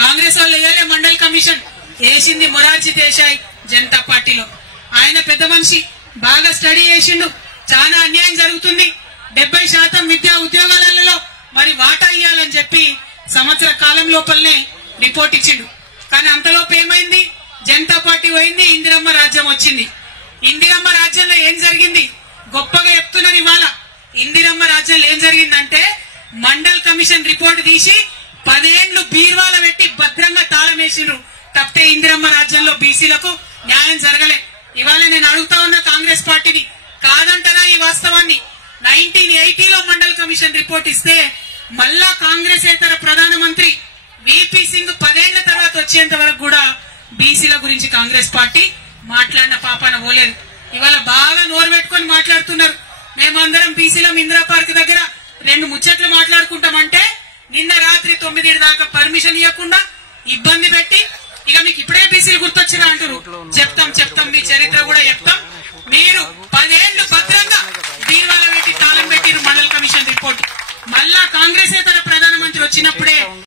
కాంగ్రెస్ వాళ్ళు వేయలే మండల్ కమిషన్, వేసింది మొరార్జీ దేశాయ్ జనతా పార్టీలో. ఆయన పెద్ద మనిషి, బాగా స్టడీ చేసిండు. చాలా అన్యాయం జరుగుతుంది, 70% విద్యా ఉద్యోగాలలో మరి వాటా ఇయ్యాలని చెప్పి సంవత్సర కాలం లోపలనే రిపోర్ట్ ఇచ్చిండు. కానీ అంతలోపు ఏమైంది, జనతా పార్టీ పోయింది, ఇందిరమ్మ రాజ్యం వచ్చింది. ఇందిరమ్మ రాజ్యంలో ఏం జరిగింది గొప్పగా చెప్తున్నారు ఇవాళ. ఇందిరమ్మ రాజ్యంలో ఏం జరిగిందంటే మండల్ కమిషన్ రిపోర్ట్ తీసి 10 ఏళ్లు బీర్వాల పెట్టి భద్రంగా తాళం వేసిండ్రు. తప్పితే ఇందిరమ్మ రాజ్యంలో బీసీలకు న్యాయం జరగలే. ఇవాళ నేను అడుగుతా ఉన్న కాంగ్రెస్ పార్టీని, కాదంటారా ఈ వాస్తవాన్ని? 1980లో మండల్ కమిషన్ రిపోర్ట్ ఇస్తే మళ్ళా కాంగ్రెస్ ఏతర ప్రధానమంత్రి విపి సింగ్ 10 ఏళ్ల తర్వాత వచ్చేంత వరకు కూడా బీసీల గురించి కాంగ్రెస్ పార్టీ మాట్లాడిన పాపాన పోలేదు. ఇవాళ బాగా నోరు పెట్టుకుని మాట్లాడుతున్నారు. మేమందరం బీసీలం ఇందిరా పార్క్ దగ్గర 2 ముచ్చట్లు మాట్లాడుకుంటామంటే నిన్న రాత్రి 9 దాకా పర్మిషన్ ఇవ్వకుండా ఇబ్బంది పెట్టి, ఇక మీకు ఇప్పుడే బీసీలు గుర్తొచ్చినా అంటారు. చెప్తాం మీ చరిత్ర కూడా చెప్తాం. మీరు 10 ఏళ్లు భద్రంగా బీర్వాల పెట్టి తాళం పెట్టిరు మండల్ కమిషన్ రిపోర్ట్. మళ్ళా కాంగ్రెస్ ఏతర ప్రధానమంత్రి వచ్చినప్పుడే